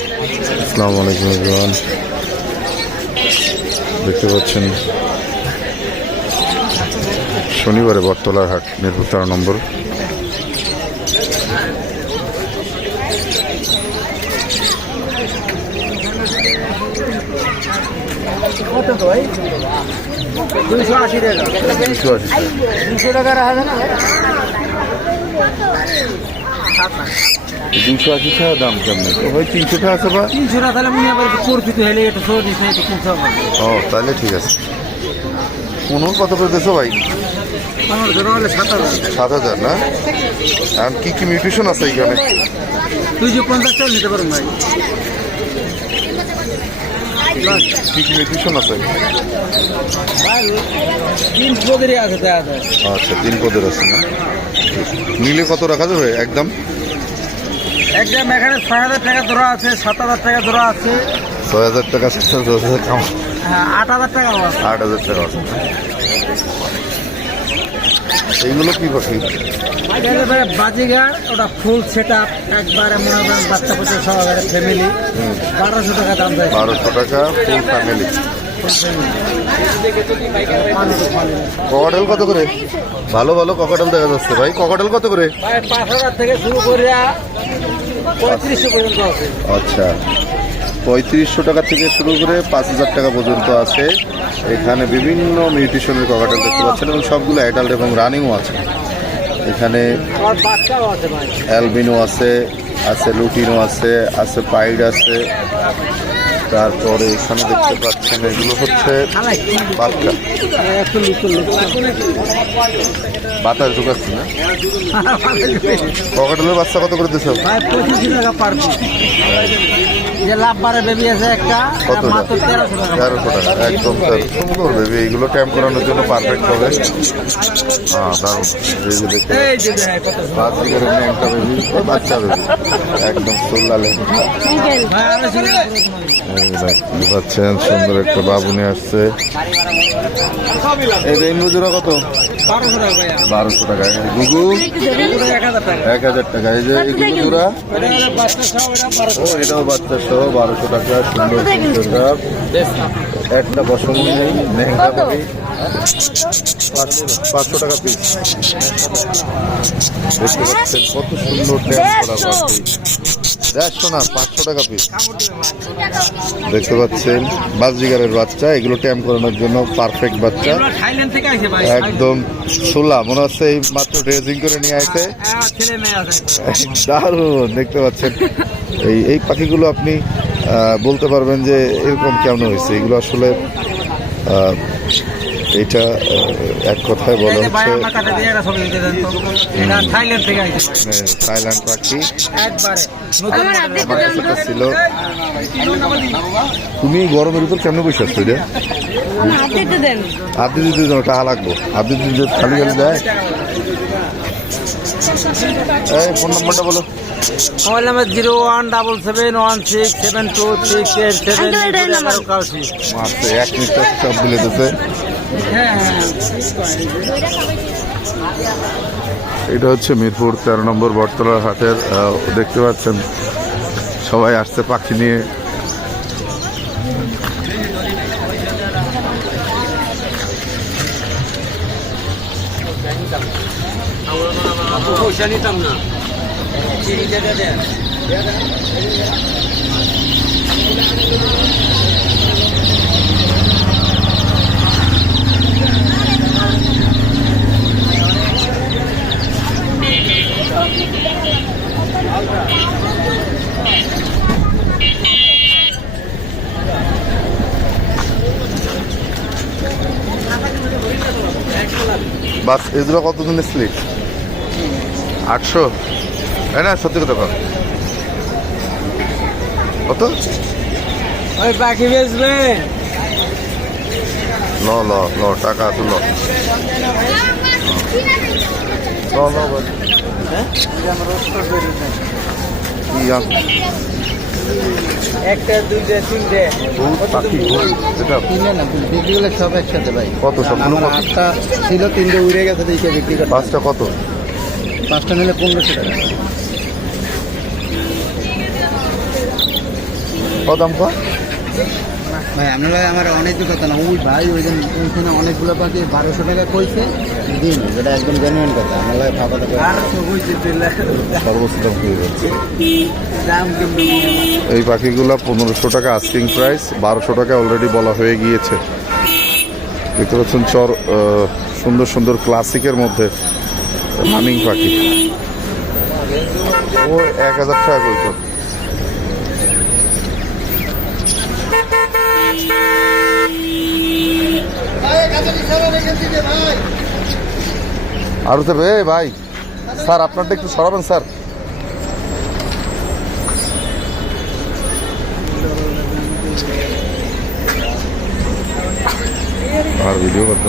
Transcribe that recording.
আসসালামু আলাইকুম দেখতে পাচ্ছেন শনিবারে বটতলার হাট, মিরপুর নম্বর। টাকা দুশো আশি আছে না ভাই দুশো আশি টাকা দাম কেমন? তিনশো টাকা আছে বা? তিনশো টাকা তাহলে তো হেলে এটা ও তাহলে ঠিক আছে। পনেরো কত করে দিছো ভাই? আমার জন্য হলে সাত হাজার। সাত হাজার না? আর কি কি মিউটেশন আছে এখানে দুইশো পঞ্চাশ টাকা নিতে পারেন ভাই। কি কি মিউটেশন আছে? তিন আছে আচ্ছা তিন পদের আছে না? নিলে কত রাখা যাবে একদম? একদম এখানে ছয় হাজার টাকা ধরা আছে সাত হাজার টাকা ধরা আছে। ছয় হাজার টাকা সাত হাজার হ্যাঁ আট হাজার টাকা আছে। আট হাজার টাকা আছে। এইগুলো কি পাখি বাজিগার ওটা ফুল সেট আপ একবারে মনে করেন বাচ্চা বাচ্চা সহকারে ফ্যামিলি বারোশো টাকা দাম দেয় বারোশো টাকা ফুল ফ্যামিলি ককাটেল কত করে? ভালো ভালো ককাটেল দেখা যাচ্ছে। ভাই ককাটেল কত করে? থেকে শুরু করে পঁয়ত্রিশশো পর্যন্ত আছে। আচ্ছা। পঁয়ত্রিশশো টাকা থেকে শুরু করে পাঁচ হাজার টাকা পর্যন্ত আছে। এখানে বিভিন্ন মিউটিশনের ককাটেল দেখতে পাচ্ছেন এবং সবগুলো অ্যাডাল্ট এবং রানিংও আছে। এখানে অ্যালবিনো আছে আছে লুটিনো আছে আছে পাইড আছে। তারপরে এখানে দেখতে পাচ্ছেন এগুলো হচ্ছে বাচ্চা বাতাস ঢুকাচ্ছে না? পকেটের বাচ্চা কত করে দিছো ভাই পঁচিশ টাকা পার পিস যে লাভ বেবি আছে একটা কত মাত্র তেরোশো টাকা। তেরোশো টাকা একদম সুন্দর বেবি এগুলো ক্যাম্প করানোর জন্য পারফেক্ট হবে। হ্যাঁ দারুণ। দেখতে একটা বেবি বাচ্চা বেবি। একদম পাচ্ছেন সুন্দর একটা বাবুনি আসছে। এই রেইনবো জোড়া কত? বারোশো টাকা। গুগু? এক হাজার টাকা। এই যে এগুলো জোড়া ও এটাও বাচ্চা সহ বারোশো টাকা সুন্দর সুন্দর একটা বসমুনি নেই পাবি পাঁচশো- টাকা পিস দেখতে পাচ্ছেন কত সুন্দর ট্যাম্প করা দেড়শো না পাঁচশো টাকা পিস দেখতে পাচ্ছেন বাজরিগারের বাচ্চা এগুলো ট্যাম্প করানোর জন্য পারফেক্ট বাচ্চা। একদম সোলা মনে হচ্ছে এই মাত্র ড্রেসিং করে নিয়ে আসে হ্যাঁ, দারুণ দেখতে পাচ্ছেন। এই এই পাখিগুলো আপনি বলতে পারবেন যে এরকম কেমন হয়েছে? এগুলো আসলে এটা এক কথায় বলা হচ্ছে এটা থাইল্যান্ড পাখি। ছিল। তুমি গরমের উপর কেমন বসে আসছো এটা? দেন। দিতে টাকা লাগবো। আদি দিতে খালি খালি দেয়। এই ফোন নম্বরটা বলো। Mobile number zero one double seven one six seven two six eight seven এক মিনিট সব বলে দিতে এটা হচ্ছে মিরপুর তেরো নম্বর বটতলার হাটের দেখতে পাচ্ছেন, সবাই আসছে পাখি নিয়ে। নিতাম না বাস এগুলো কতদিন স্লিপ আটশো? হ্যাঁ না সত্যি কথা কত? ওই পাখি বেচবে। ল ল ল টাকা আছে ল ল ল বল। কি আম- একটা দুইটা তিনটে। বহুত পাখি বহুত। এটা কিনে না বিক্রি করলে সব একসাথে ভাই। কত সবগুলো কত? আটটা ছিল তিনটে উড়ে গেছে দেখে বিক্রি পাঁচটা কত? পাঁচটা নিলে পনেরোশো টাকা। কয়? ভাই আপনার আমার অনেক কথা না। ওই ভাই ওই যে ওইখানে অনেকগুলো পাখি বারোশো টাকা কইছে। দিন যেটা একদম জেনুইন কথা। আমার ফাঁকা টাকা সর্বোচ্চ দাম হয়ে যাচ্ছে এই পাখিগুলো পনেরোশো টাকা আস্কিং প্রাইস বারোশো টাকা অলরেডি বলা হয়ে গিয়েছে। দেখতে পাচ্ছেন চর সুন্দর সুন্দর ক্লাসিকের মধ্যে রানিং পাখি। ও এক হাজার টাকা করতো আরও তো রে ভাই। স্যার আপনারটা একটু সরাবেন স্যার। আর ভিডিও করতে